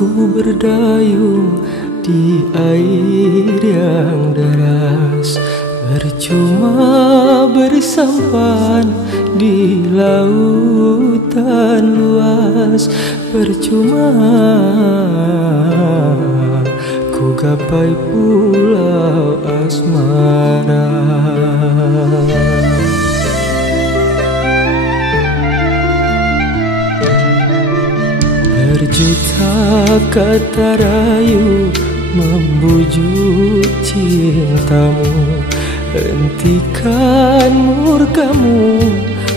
ku berdayung di air yang deras, percuma bersampan di lautan luas, percuma ku gapai pulau asmara. Berjuta kata rayu membujuk cintamu, hentikan murkamu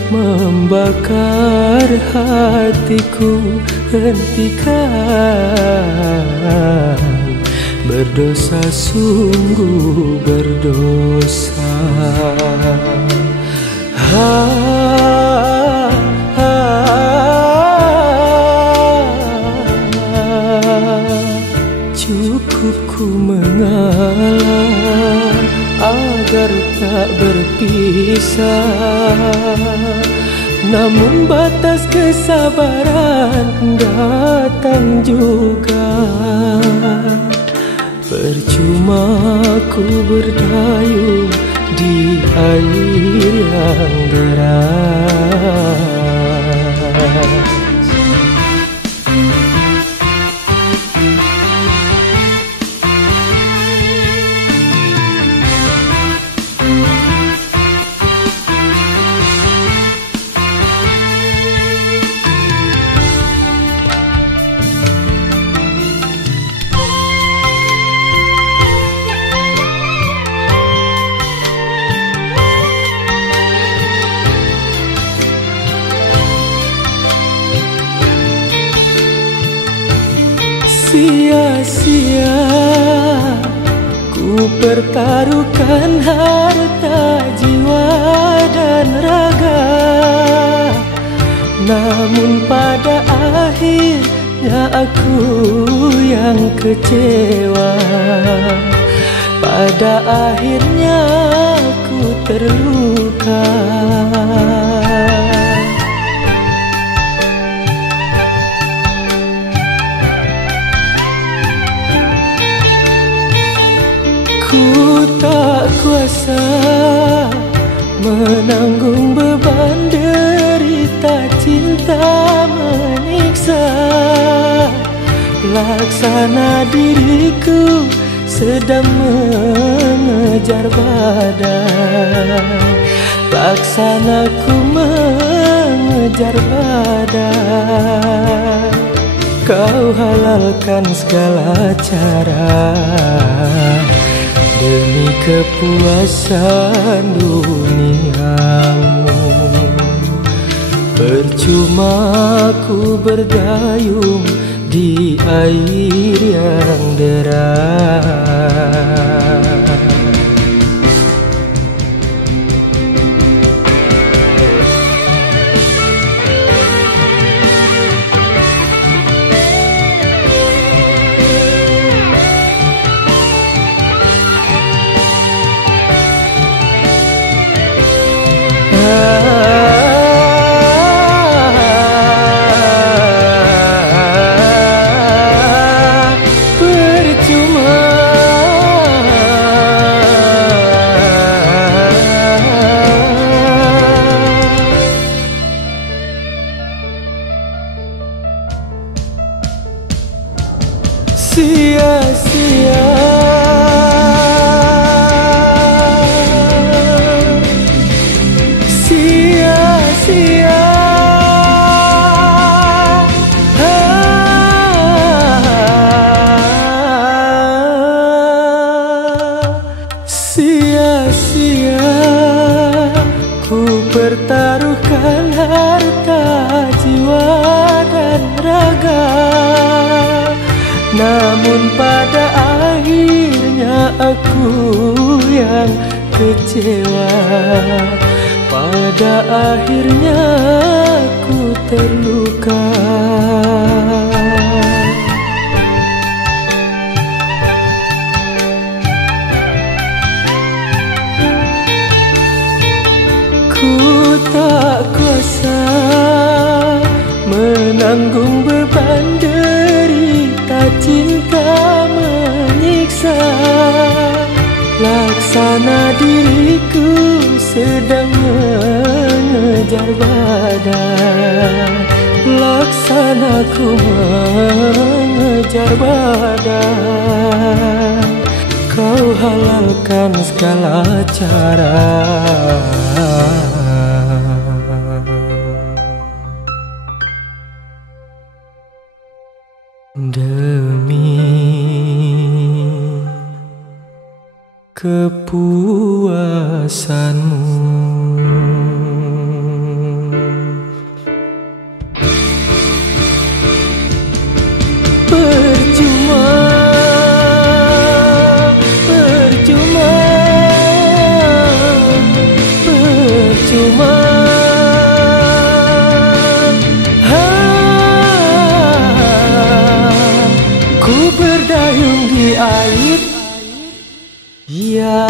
membakar hatiku, hentikan. Berdosa sungguh berdosa. Cukup ku mengalah agar tak berpisah, namun batas kesabaran datang juga. Percuma ku berdayung di air yang deras. Sia-sia ku pertaruhkan harta, jiwa dan raga, namun pada akhirnya aku yang kecewa. Pada akhirnya aku terluka. Ku tak kuasa menanggung beban derita cinta menyiksa. Laksana diriku sedang mengejar badai, laksana ku mengejar badai. Kau halalkan segala cara demi kepuasan duniamu. Percuma ku berdayung di air yang deras. Percuma sia-sia sia-sia ku pertaruhkan harta, jiwa dan raga, namun pada akhirnya aku yang kecewa. Pada akhirnya aku terluka. Ku tak kuasa menanggung beban derita Laksana diriku sedang mengejar badai, laksana ku mengejar badai. Kau halalkan segala cara demi kepuasanmu. Percuma, percuma, percuma. Ku berdayung di air, ya